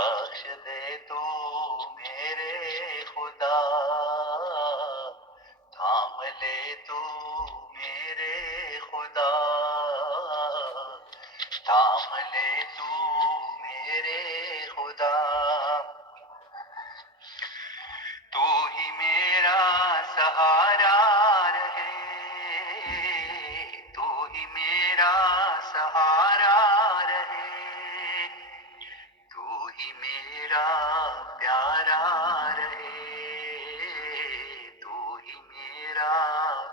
بخش دے تو میرے خدا، تھام لے تو میرے خدا، تھام لے تو میرے خدا، تو ہی میرا سہارا رہے، تو ہی میرا سہارا رہے، تو ہی میرا پیارا رہے، تو ہی میرا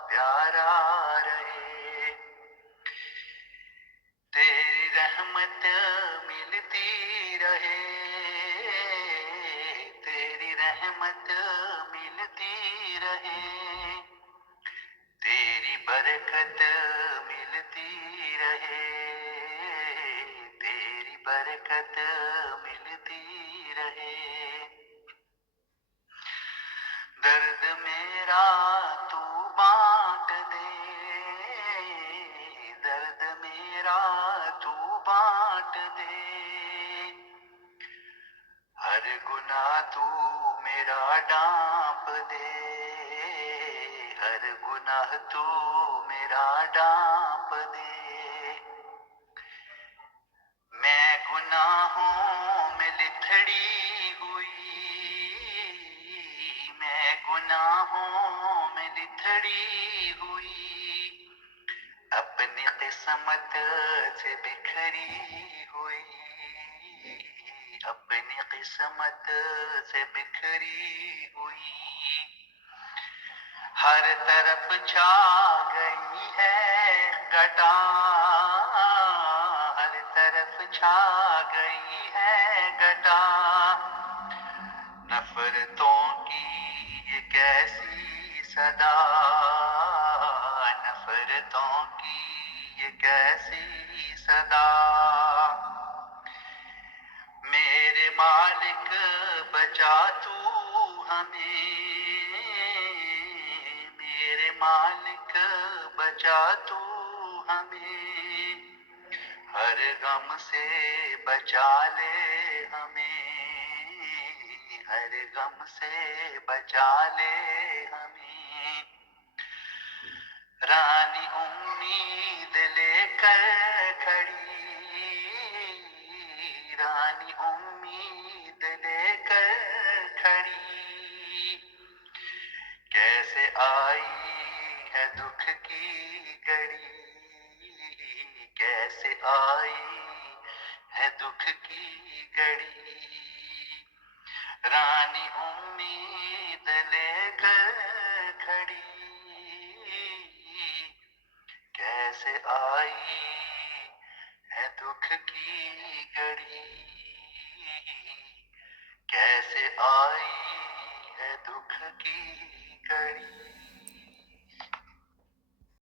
پیارا رہے، تیری رحمت ملتی رہے، تیری رحمت ملتی رہے، تیری برکت ملتی رہے، تیری برکت ملتی رہے، درد میرا تو بانٹ دے، درد میرا تو بانٹ دے، ہر گناہ تو میرا ڈانپ دے، ہر گناہ تو میرا ڈانپ دے، میں گناہوں میں لتھڑی ہوئی، میں گناہوں میں لتھڑی ہوئی، اپنی قسمت سے بکھری ہوئی، اپنی قسمت سے بکھری ہوئی، ہر طرف چھا گئی ہے گھٹا، ہر طرف چھا گئی ہے گھٹا، نفرتوں کی یہ کیسی صدا، نفرتوں کی یہ کیسی صدا، میرے مالک بچا تو ہمیں، میرے مالک بچا تو ہمیں، ہر غم سے بچا لے ہمیں، ہر غم سے بچا لے ہمیں، رانی امید لے کر کھڑی، رانی امید لے کر کھڑی، کیسے آئی ہے دکھ کی گھڑی، کیسے آئی ہے دکھ کی گھڑی، رانی امید لے کر کھڑی، کیسے آئی ہے دکھ کی گھڑی، کیسے آئی ہے دکھ کی گھڑی۔